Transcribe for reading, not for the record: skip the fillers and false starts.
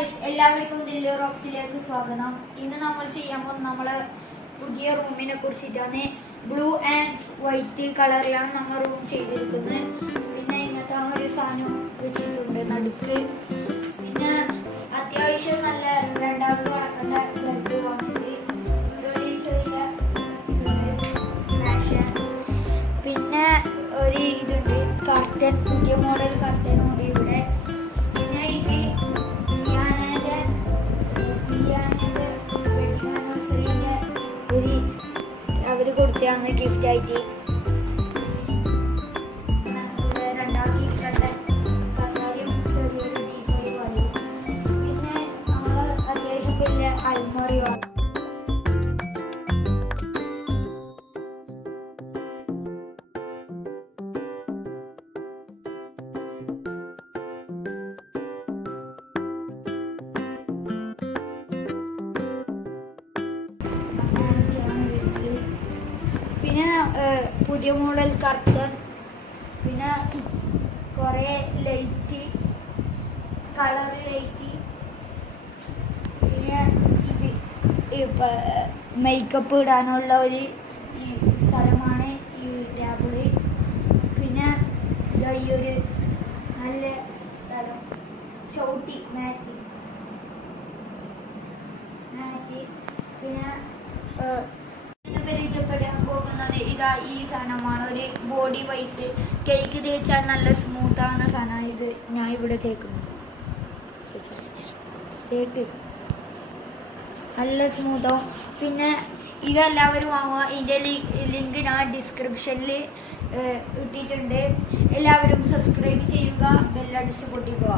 Guys, എല്ലാവർക്കും ദില്ലി റോക്സിലേക്ക് സ്വാഗതം. ഇന്ന് നമ്മൾ ചെയ്യാൻ പോകുന്ന നമ്മളെ പുതിയ റൂമിനെ കുറിച്ചിട്ടാണ്. ബ്ലൂ ആൻഡ് വൈറ്റ് കളറിലാണ് നമ്മൾ റൂം ചെയ്തിരിക്കുന്നത്. പിന്നെ ഇങ്ങനത്തെ ഒരു സാധനം വെച്ചിട്ടുണ്ട് നടുക്ക്. പിന്നെ അത്യാവശ്യം നല്ല രണ്ടാമത് കിടക്കേണ്ട ബെഡ് വന്നിട്ട് ഒരു ചെറിയ പിന്നെ ഒരു ഇതുണ്ട് കർട്ടൻ, പുതിയ മോഡൽ കർട്ടനുണ്ട് ഇവിടെ. പിന്നെ ഇത് അവര് കൊടുത്താണ് ഗിഫ്റ്റ് ആയിട്ട്. രണ്ടാമത്തെ കസാരയും ചെറിയൊരു ഡീപ്പോയി പോലെ. പിന്നെ നമ്മള് അത്യാവശ്യം വലിയ അൽമറിയോ പിന്നെ പുതിയ മോഡൽ കർട്ടൻ. പിന്നെ കുറേ ലൈറ്റ്, കളർ ലൈറ്റ്. പിന്നെ ഇത് മേക്കപ്പ് ഇടാനുള്ള ഒരു സ്ഥലമാണ് ഈ ടേബിള്. പിന്നെ ഈ ഒരു നല്ല സ്ഥലം ചവിട്ടി മാറ്റ്. പിന്നെ പരിചയപ്പെടാൻ പോകുന്നത് ഇതാ ഈ സാധനമാണ്. ഒരു ബോഡി വൈസ് കേക്ക് തേച്ചാൽ നല്ല സ്മൂത്ത് ആകുന്ന സാധനമാണ് ഇത്. ഞാൻ ഇവിടെ തേക്കുന്നു. തേക്ക് നല്ല സ്മൂത്താവും. പിന്നെ ഇതെല്ലാവരും വാങ്ങുക. ഇതിൻ്റെ ലിങ്ക് ഞാൻ ഡിസ്ക്രിപ്ഷനിൽ ഇട്ടിട്ടുണ്ട്. എല്ലാവരും സബ്സ്ക്രൈബ് ചെയ്യുക, ബെല്ലടിച്ച് പൊട്ടിക്കുക.